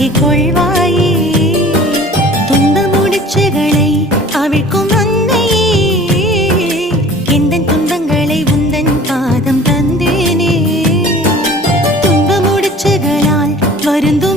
தாங்கிக் கொள்வாயே. துன்ப முடிச்சுகளை அவிழ்க்கும் அன்னையே, எந்தன் துன்பங்களை உந்தன் பாதம் தந்தேனே. துன்ப முடிச்சுகளால் வருந்தும்